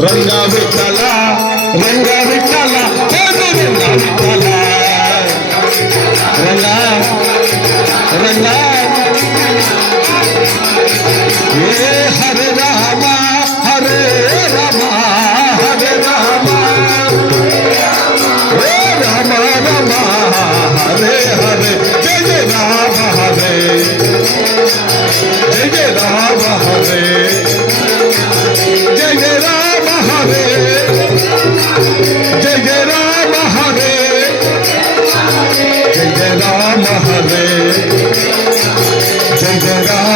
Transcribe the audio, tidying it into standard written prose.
रंगा विठ्ठला रंगा विठ्ठला रंगा विठ्ठला रंगा रंगा ये हरे रामा हरे रामा हरे रामा हे रामा रामा हरे हरे जय जय राम हरे जय जय राम हरे जय जय राम हरे जय जय राम हरे जय जय राम हरे जय जय राम